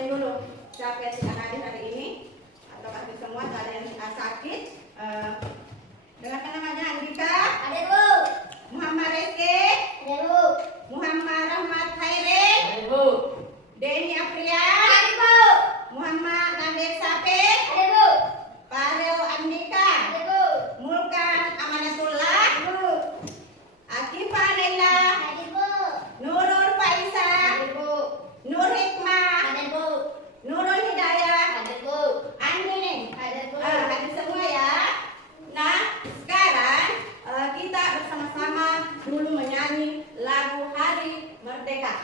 absen dulu. Siapa yang tidak hadir hari ini? Atau pasti semua ada yang sakit? Dengarkan namanya Andika. Ada Bu. Muhammad Reski. Ada Bu. Muhammad Rahmat Khairin. Ada Bu. Denny Aprian. Ada Bu. Muhammad Nabil Sapi. Ada Bu. Farel Andika. Ada Bu. Mulkan Amanatullah. Ada Bu. Akifah Naila. Ada Bu. Nurul Faisa. Ada Bu. Nur Hikmah. Ada Bu. Nurul Hidayah. Ada Bu. Ani. Ada Bu. Hadir semua ya. Nah, sekarang kita bersama-sama dulu menyanyi lagu Hari Merdeka.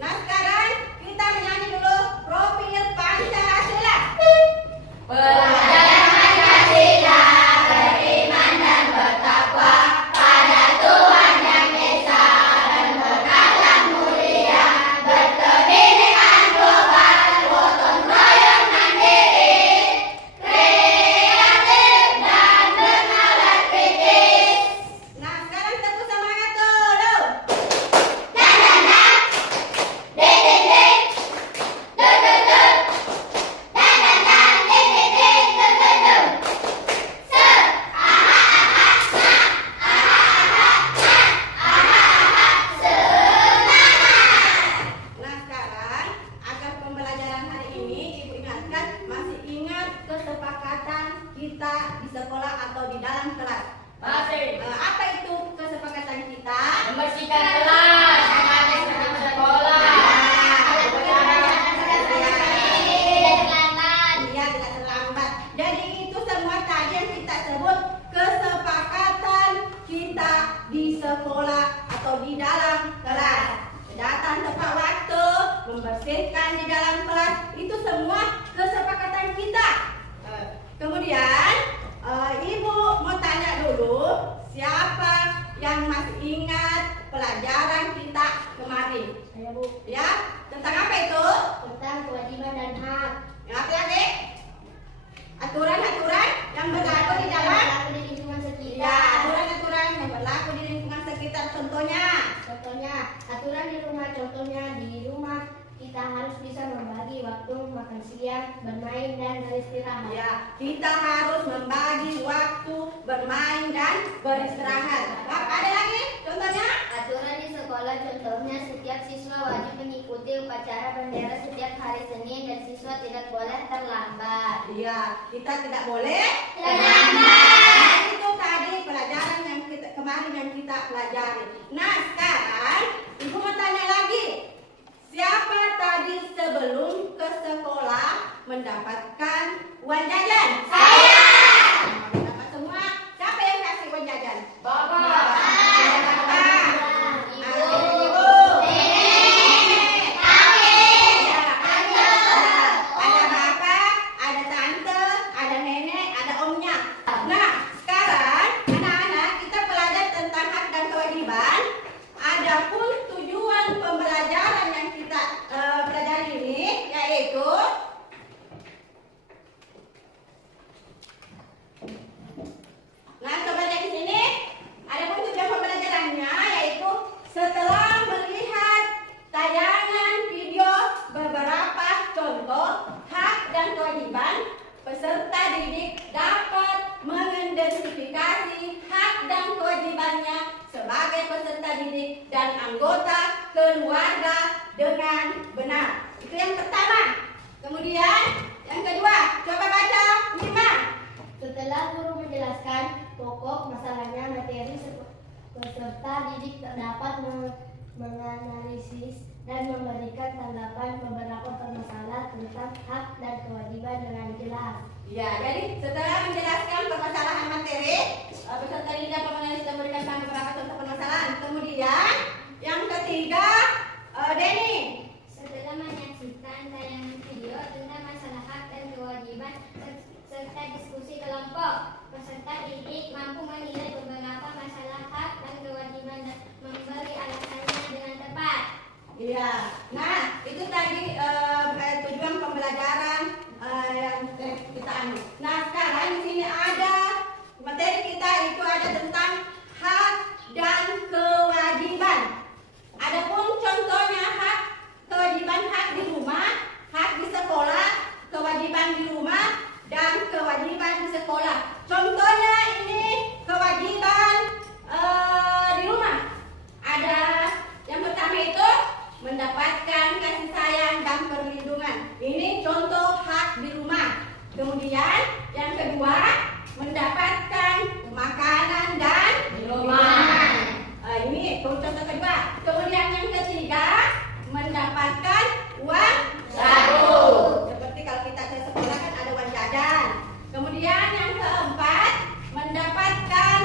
Nah, sekarang kita menyanyi dulu profil Pancasila. Pelajaran Pancasila beriman dan bertakwa pada Tuhan Yang Esa dan berkata mulia, berkebinekaan global, gotong royong mandiri, kreatif dan bernalar kritis. Nah, sekarang tepuk semangat dulu. Dan ding ding ding, dun dun dun, dan ding ding ding, dun dun dun. Se, aha aha ha, aha aha ha, semangat. Nah, sekarang agar pembelajaran hari ini Ibu ingatkan, masih ingat kesepakatan kita di sekolah atau di dalam kelas. Masih. Apa itu kesepakatan kita? Membersihkan kelas. Memakai seragam sekolah. Iya, tidak terlambat. Jadi itu semua tadi yang kita sebut kesepakatan kita di sekolah atau di dalam kelas. Datang tepat waktu, membersihkan di dalam kelas, itu semua kesepakatan kita. Kemudian Ibu mau tanya dulu, siapa yang masih ingat pelajaran kita kemarin? Saya Bu, Ya, tentang apa itu? tentang kewajiban dan hak. Yang apa lagi? Aturan-aturan yang berlaku di dalam. Berlaku di lingkungan Ya, sekitar. aturan-aturan yang berlaku di lingkungan sekitar. Contohnya, Contohnya, aturan di rumah. Contohnya di rumah kita harus bisa membagi waktu makan siang, bermain dan beristirahat. ya, kita harus membagi waktu bermain dan beristirahat. Apa ada lagi? Contohnya? Aturan di sekolah. Contohnya setiap siswa wajib mengikuti upacara bendera setiap hari Senin dan siswa tidak boleh terlambat. Iya, kita tidak boleh Terlambat. Nah, itu tadi pelajaran yang kita kemarin yang kita pelajari. Nah, sekarang Ibu mau tanya lagi. Siapa tadi sebelum ke sekolah mendapatkan uang jajan? Saya. Dapat semua. Siapa yang kasih uang jajan? Bapak. Bapak. Ibu. Ibu. Nenek. Kakek. Ya, Tante. ada bapak, ada tante, ada nenek, ada omnya. Nah, sekarang anak-anak kita belajar tentang hak dan kewajiban. Adapun tujuan pembelajaran yang kita pelajari ini yaitu nah, coba lihat di sini. Adapun tujuan pembelajarannya yaitu setelah melihat tayangan video beberapa contoh hak dan kewajiban, peserta didik dapat mengidentifikasi hak dan kewajibannya sebagai peserta didik dan anggota keluarga dengan benar. Itu yang pertama. Kemudian yang kedua, coba baca 5. Setelah guru menjelaskan pokok masalahnya, materi peserta didik dapat menganalisis dan memberikan tanggapan beberapa permasalahan tentang hak dan kewajiban dengan jelas. Ya, jadi setelah menjelaskan permasalahan materi, peserta didik dapat menganalisis dan memberikan beberapa contoh permasalahan. Kemudian yang ketiga, Denny. Setelah menyaksikan tayangan video tentang masalah hak dan kewajiban serta diskusi kelompok, peserta didik mampu menilai beberapa masalah hak dan kewajiban dan memberi alasannya dengan tepat. Iya. Nah, itu tadi tujuan pembelajaran yang kita anu. Nah, sekarang di sini ada materi kita itu ada tentang hak dan kewajiban. Adapun contohnya hak, kewajiban hak di rumah, hak di sekolah, kewajiban di rumah, dan kewajiban di sekolah. Contohnya ini kewajiban di rumah. Ada yang pertama itu mendapatkan kasih sayang dan perlindungan. Ini contoh hak di rumah. Kemudian yang kedua mendapatkan makanan dan minuman. Ini contoh kedua. Kemudian yang ketiga mendapatkan uang saku. Seperti kalau kita ke sekolah kan ada uang jajan. Kemudian yang keempat mendapatkan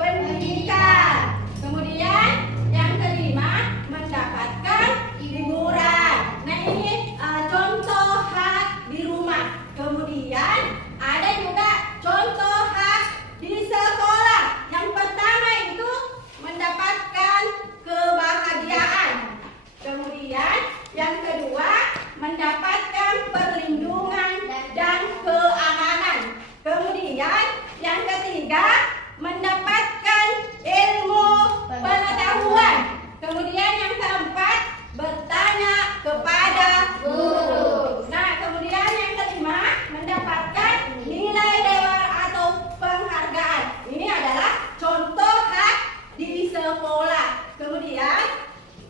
pendidikan. Kemudian yang kelima mendapatkan hiburan. Nah ini contoh hak di rumah. Kemudian ada juga contoh hak di sekolah. Yang pertama itu mendapatkan kebahagiaan. Kemudian yang kedua mendapatkan perlindungan dan keamanan. Kemudian yang ketiga mendapatkan ilmu pengetahuan. Kemudian yang keempat bertanya kepada guru. Nah, kemudian yang kelima mendapatkan nilai dewan atau penghargaan. Ini adalah contoh hak di sekolah. Kemudian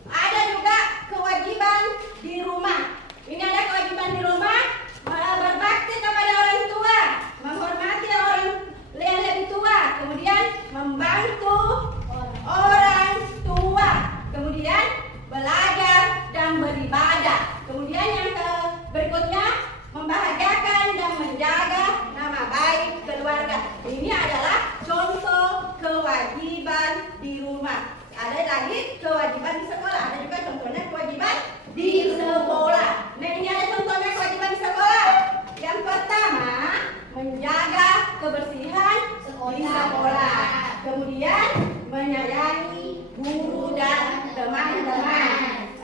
ada juga kewajiban di rumah. Ini ada kewajiban di rumah, berbakti kepada orang tua, menghormati orang yang lebih tua, kemudian membantu orang tua, kemudian belajar dan beribadah. Kemudian yang berikutnya membahagiakan dan menjaga nama baik keluarga. Ini adalah contoh kewajiban di rumah. Ada lagi kewajiban di sekolah, ada juga contohnya kewajiban di sekolah. Nah ini ada contohnya kewajiban di sekolah. Yang pertama menjaga kebersihan di sekolah. Kemudian menyayangi guru dan teman-teman.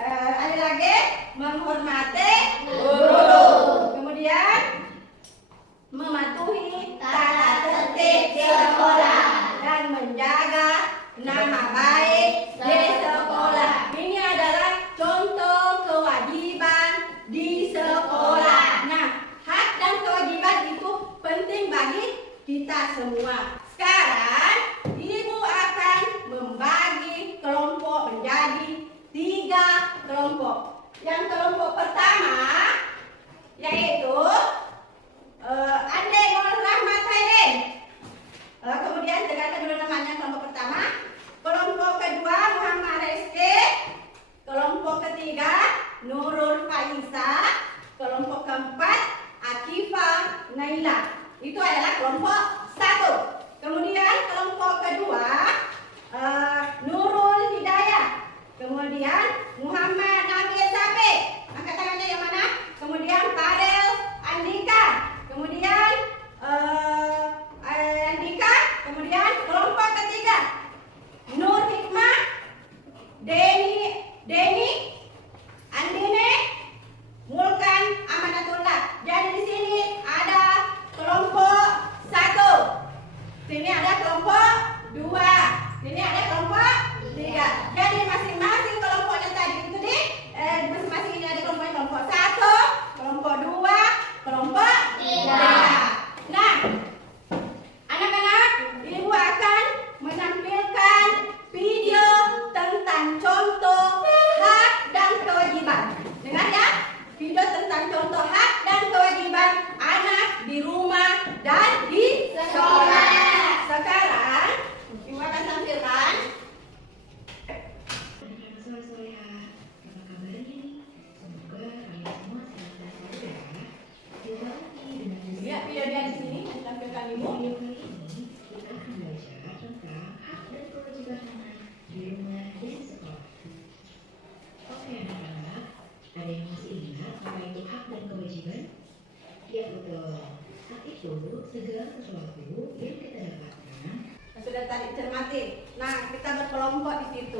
Ada lagi menghormati guru. Kemudian mematuhi tata tertib di sekolah dan menjaga nama baik di sekolah. Ini adalah contoh kewajiban di sekolah. Nah, hak dan kewajiban itu penting bagi kita semua. Sekarang Ibu akan membagi kelompok menjadi 3 kelompok. Yang kelompok pertama yaitu Ande Nur Rahmat Haidin. Kemudian dengarkan dulu namanya kelompok pertama. Kelompok kedua Muhammad Rizky. Kelompok ketiga Nurul Faisa. Kelompok keempat Akifah Naila. Itu adalah kelompok 1. Kemudian kelompok kedua Nurul Hidayah. Kemudian Muhammad Nabil Sapi. Angkat tangannya yang mana? Kemudian Fadel Andi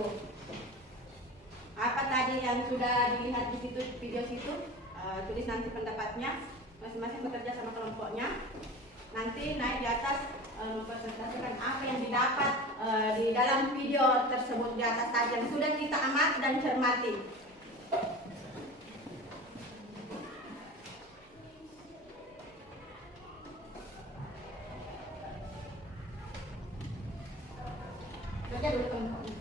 itu. Apa tadi yang sudah dilihat di situ video situ? Tulis nanti pendapatnya. Masing-masing bekerja sama kelompoknya. Nanti naik di atas mempresentasikan apa yang didapat di dalam video tersebut di atas tadi yang sudah kita amati dan cermati. Baca dulu kelompoknya.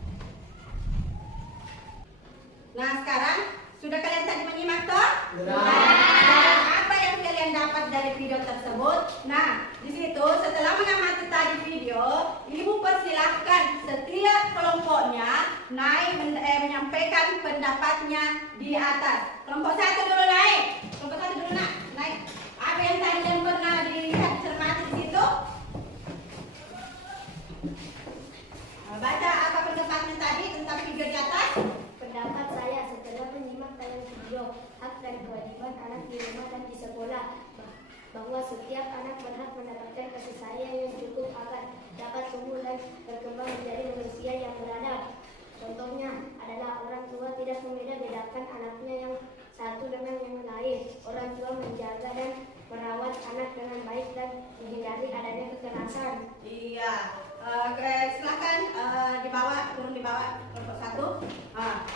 Nah sekarang sudah kalian tadi menyimak toh? Dan apa yang kalian dapat dari video tersebut? Nah di situ setelah mengamati tadi video, ibu persilahkan setiap kelompoknya naik menyampaikan pendapatnya di atas. Kelompok satu dulu naik. Kelompok satu dulu naik. Apa yang tadi yang pernah dilihat cermati di situ? Baca apa pendapatnya tadi tentang video di atas? Pendapat saya setelah menyimak dalam video hak dan kewajiban anak di rumah dan di sekolah, bahwa setiap anak berhak mendapatkan kasih sayang yang cukup agar dapat tumbuh dan berkembang menjadi manusia yang beradab. Contohnya adalah orang tua tidak membeda-bedakan anaknya yang satu dengan yang lain. Orang tua menjaga dan merawat anak dengan baik dan menghindari adanya kekerasan. Iya. Silakan turun di bawah kelompok satu.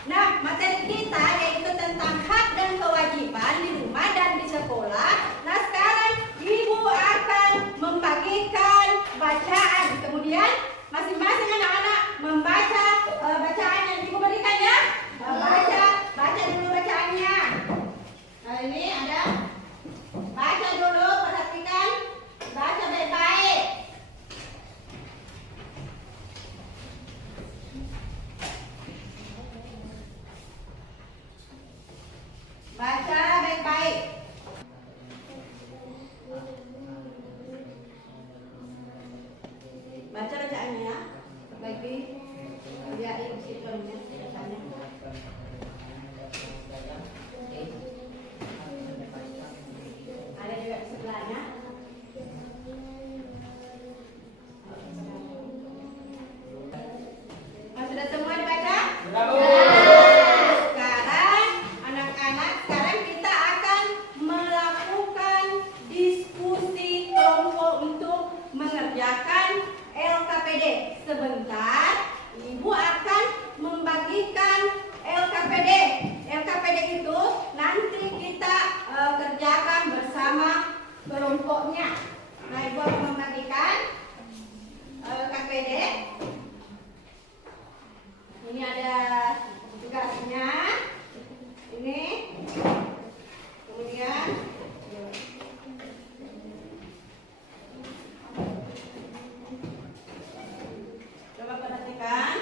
Nah, materi kita yaitu tentang hak dan kewajiban di rumah dan di sekolah. Nah, sekarang ibu akan membagikan bacaan. Kemudian masing-masing anak-anak membaca bacaan yang ibu berikan ya. Baca dulu bacaannya. Nah, ini ada. Baca dulu, perhatikan. Baca baik-baik. Baca baik-baik. Baca bacaannya ya. Bagi biar ibu situnya bacanya. Ada juga di sebelahnya. Sudah semua dibaca? Sekarang anak-anak, sekarang kita akan melakukan diskusi kelompok untuk mengerjakan LKPD. Sebentar, ibu akan membagikan LKPD. LKPD itu nanti kita kerjakan bersama kelompoknya. Nah, ibu akan membagikan LKPD. Ini ada tugasnya. Ini. Kemudian coba perhatikan.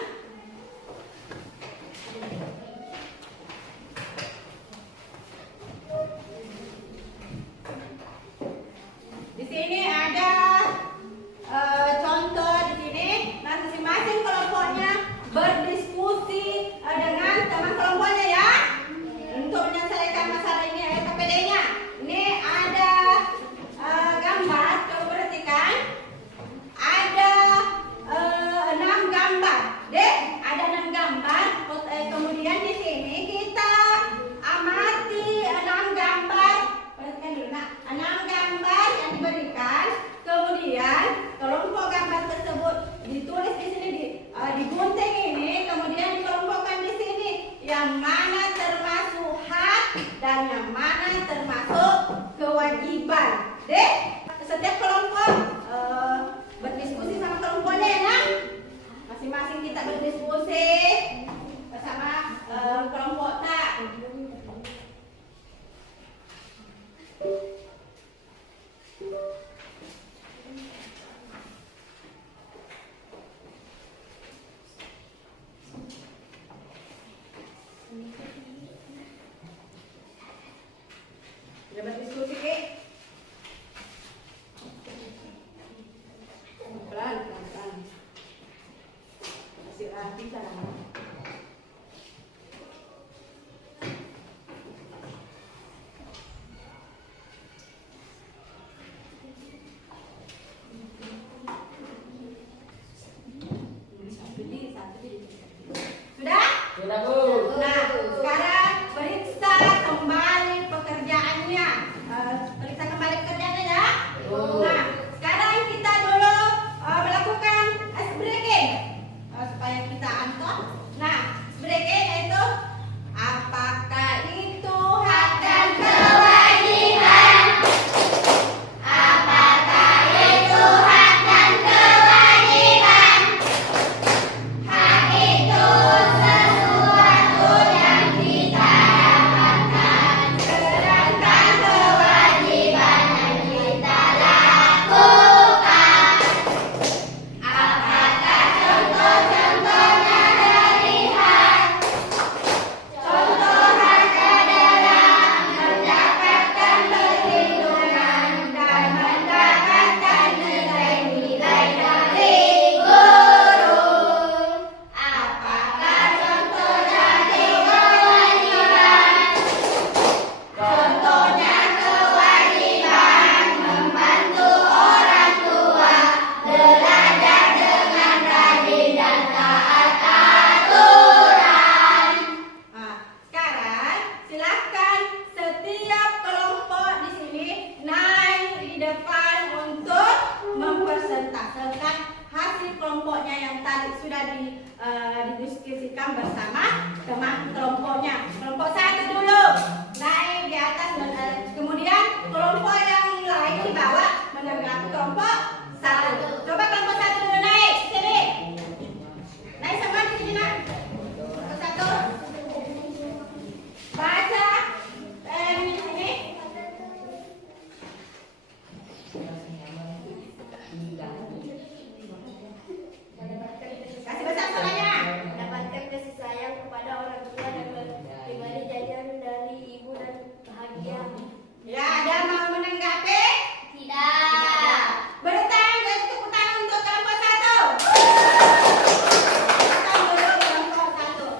Di sini ada contoh di sini. Nah, masing-masing kelompoknya berdiskusi dengan teman kelompoknya ya untuk menyelesaikan masalah ini LKPD-nya. Ini ada gambar, coba perhatikan. Ada 6 gambar, deh. Ada 6 gambar. Kemudian di sini kita amati 6 gambar. Perhatikan dulu, nah 6 gambar yang diberikan. Kemudian kelompok gambar tersebut ditulis di sini digunting ini, kemudian dikelompokkan di sini yang mana termasuk hak dan yang mana termasuk kewajiban. Deh, setiap kelompok berdiskusi sama kelompoknya ya, nah. Masing-masing kita berdiskusi bersama kelompok tak. Sudah berdiskusi, Ki? Pelan-pelan. Masih rapi caranya. Satu. didiskusikan bersama teman kelompoknya. Kelompok 1 dulu naik di atas, kemudian kelompok yang lain di bawah menanggapi kelompok 1. Coba kelompok 1 dulu naik sini. Naik semua di sini nak. Kelompok 1. Baca di sini. Kasih besar suaranya. Mendapatkan kasih sayang kepada orang tua dan pribadi jajan dari ibu dan bahagia. Ya, ada mau menanggapi? Tidak. Beri tepuk tangan untuk kelompok 1. Kita dulu kelompok 1.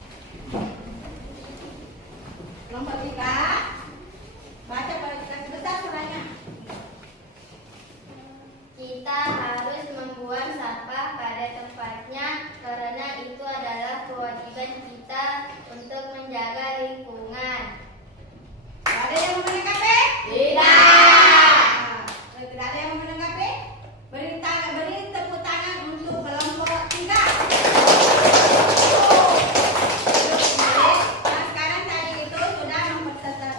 Kelompok 3. Baca pada kasih besar suaranya. Kita harus membuang sampah pada tempatnya karena itu adalah kewajiban kita untuk menjaga lingkungan. Ada yang mau menanggapi? Tidak. Tidak ada yang mau menanggapi? Beri tepuk tangan untuk kelompok 3. Nah, sekarang tadi itu sudah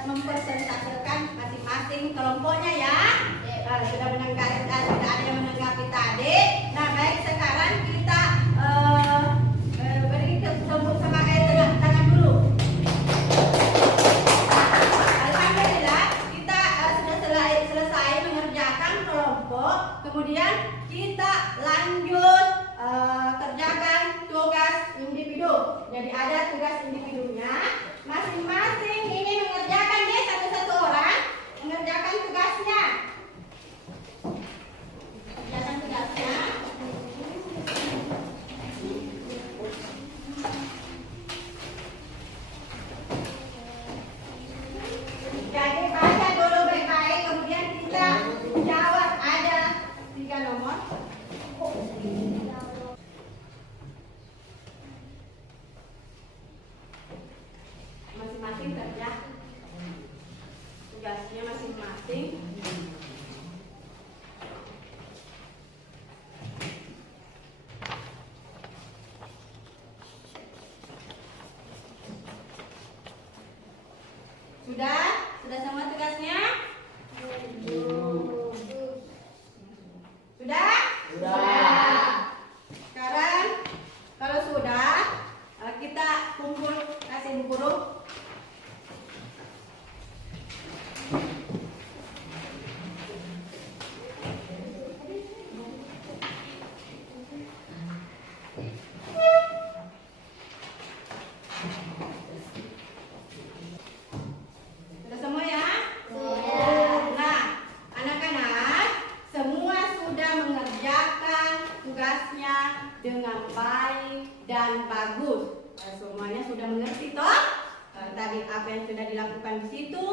mempresentasikan masing-masing kelompoknya ya. Sudah ada yang menanggapi tadi. Nah, baik, sekarang kita beri tepuk tangan dulu. Alhamdulillah kita sudah selesai mengerjakan kelompok. Kemudian kita lanjut kerjakan tugas individu. Jadi ada tugas individunya. Masing-masing ini mengerjakan dia satu-satu orang mengerjakan tugasnya. Kerjakan tugasnya. Jadi baca dulu baik-baik, kemudian kita jawab. Ada 3 nomor. Masing-masing kerja tugasnya masing-masing. Sudah semua tugasnya? Sudah? Sudah. Sekarang kalau sudah, kita kumpul kasih Bu Guru. Sudah semua ya? Nah, anak-anak semua sudah mengerjakan tugasnya dengan baik dan bagus. Semuanya sudah mengerti toh? Tadi apa yang sudah dilakukan di situ,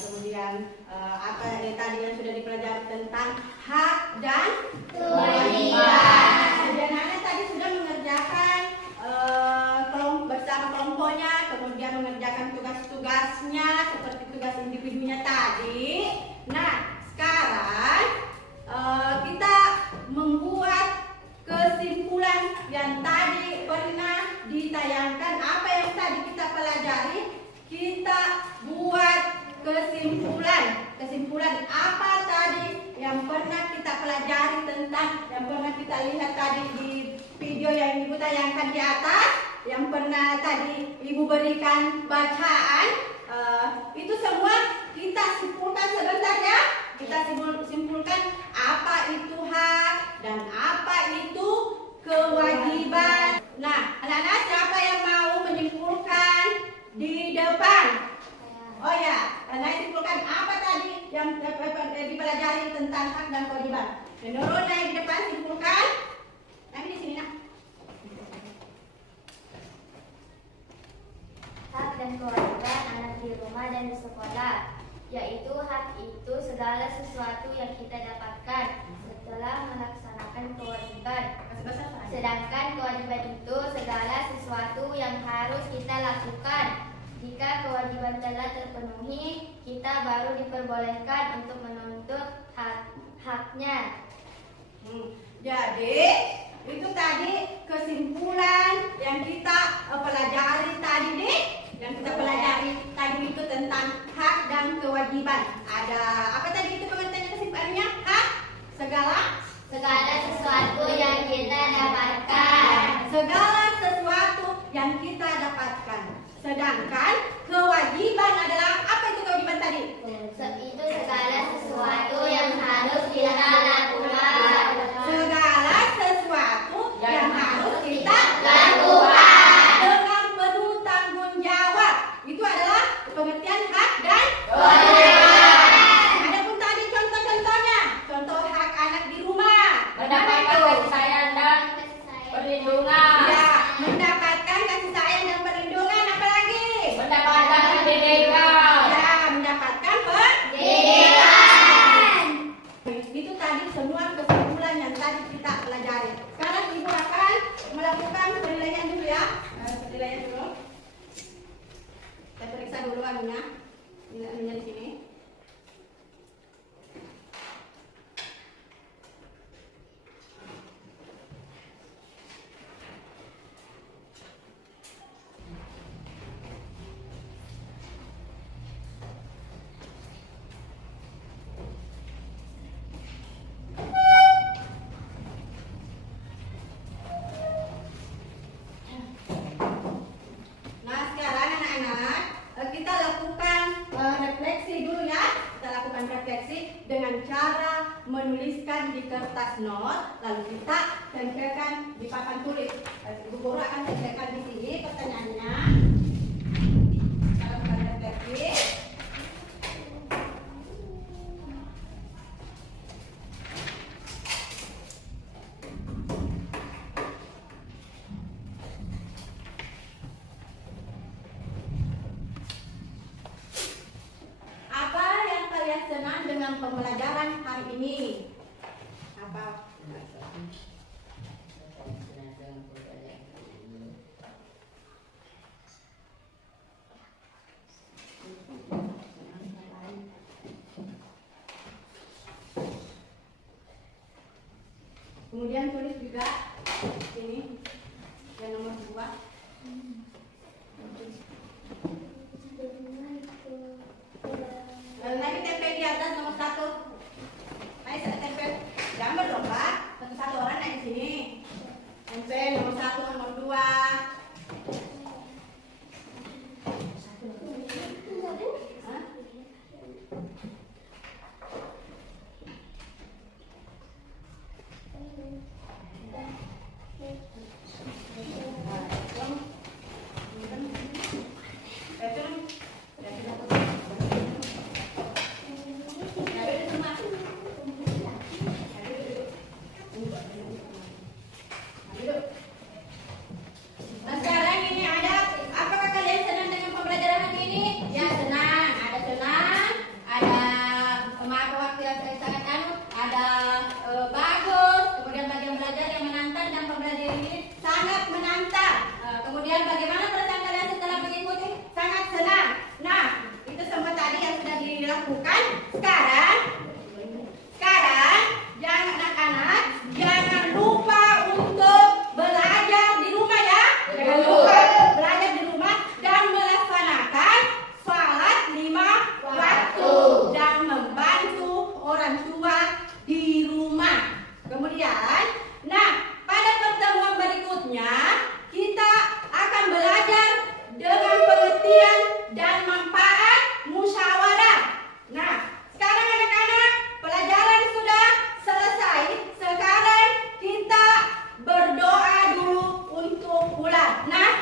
kemudian apa tadi yang sudah dipelajari tentang hak dan Kewajiban. Kemudian anak tadi sudah mengerjakan bersama kelompoknya, kemudian mengerjakan tugas-tugasnya seperti tugas individunya tadi. Nah, sekarang kita membuat kesimpulan yang tadi pernah ditayangkan. Apa yang tadi kita pelajari, kita buat kesimpulan apa tadi yang pernah kita pelajari tentang, yang pernah kita lihat tadi di video yang Ibu tayangkan di atas, yang pernah tadi Ibu berikan bacaan. Itu semua kita simpulkan sebentar ya. Kita simpulkan apa itu hak dan apa itu kewajiban. Nah, anak-anak siapa yang mau menyimpulkan di depan? Oh ya, anak simpulkan apa tadi yang dipelajari tentang hak dan kewajiban. Menurut yang di depan simpulkan. Nanti di sini nak. Hak dan kewajiban anak di rumah dan di sekolah, yaitu hak itu segala sesuatu yang kita dapatkan setelah melaksanakan kewajiban. Sedangkan kewajiban itu segala sesuatu yang harus kita lakukan. Jika kewajiban telah terpenuhi, kita baru diperbolehkan untuk menuntut haknya. Jadi Itu tadi kesimpulan yang kita pelajari tadi nih. Yang kita pelajari tadi itu tentang hak dan kewajiban. Ada apa tadi itu pengertian kesimpulannya? Hak segala sesuatu yang kita dapatkan. segala sesuatu yang kita dapatkan. Sedangkan kewajiban adalah apa itu kewajiban tadi? Itu segala sesuatu yang harus kita lakukan. Segala sesuatu yang harus kita Lakukan. dengan penuh tanggung jawab. Itu adalah pengertian hak dan Kewajiban. Adapun tadi contoh-contohnya, contoh hak anak di rumah. Mendapatkan kasih sayang dan perlindungan. Ya, mendapatkan kasih sayang dan perlindungan. Apalagi? Mendapatkan pendidikan. Ya, mendapatkan Pendidikan. Itu tadi semua kesimpulan yang tadi kita pelajari. Sekarang Ibu akan melakukan penilaian dulu ya. Penilaian dulu. Saya periksa dulu anunya. Anunya di sini. Nah, sekarang anak-anak kita lakukan refleksi dulu ya. Kita lakukan refleksi dengan cara menuliskan di kertas not, lalu kita tempelkan di papan tulis. Ibu guru akan tempelkan di sini pertanyaannya. Kita lakukan refleksi. Apa yang kalian senang dengan pembelajaran hari ini? Apa? Kemudian tulis juga ini yang nomor 2. Nanti tempel di atas nomor 1. Ayo saya tempel. Gambar dong Pak. Satu-satu orang naik di sini. Tempel nomor 1, nomor 2. Hah? Nah sekarang ini ada, apakah kalian senang dengan pembelajaran hari ini? Ya senang, ada maaf waktu yang saya sangat ada bagus. Kemudian bagian belajar yang menantang dan pembelajaran ini sangat menantang. Kemudian bagaimana perasaan kalian setelah mengikuti? Sangat senang. Nah itu semua tadi yang sudah dilakukan. Sekarang jangan anak-anak jangan lupa untuk belajar di rumah ya. Jangan lupa belajar di rumah dan melaksanakan salat 5 waktu dan membantu orang tua di rumah. Kemudian, nah pada pertemuan berikutnya kita akan belajar dengan pengertian dan manfaat musyawarah. Nah, sekarang anak-anak pelajaran sudah selesai. Sekarang kita berdoa dulu untuk pulang. Nah,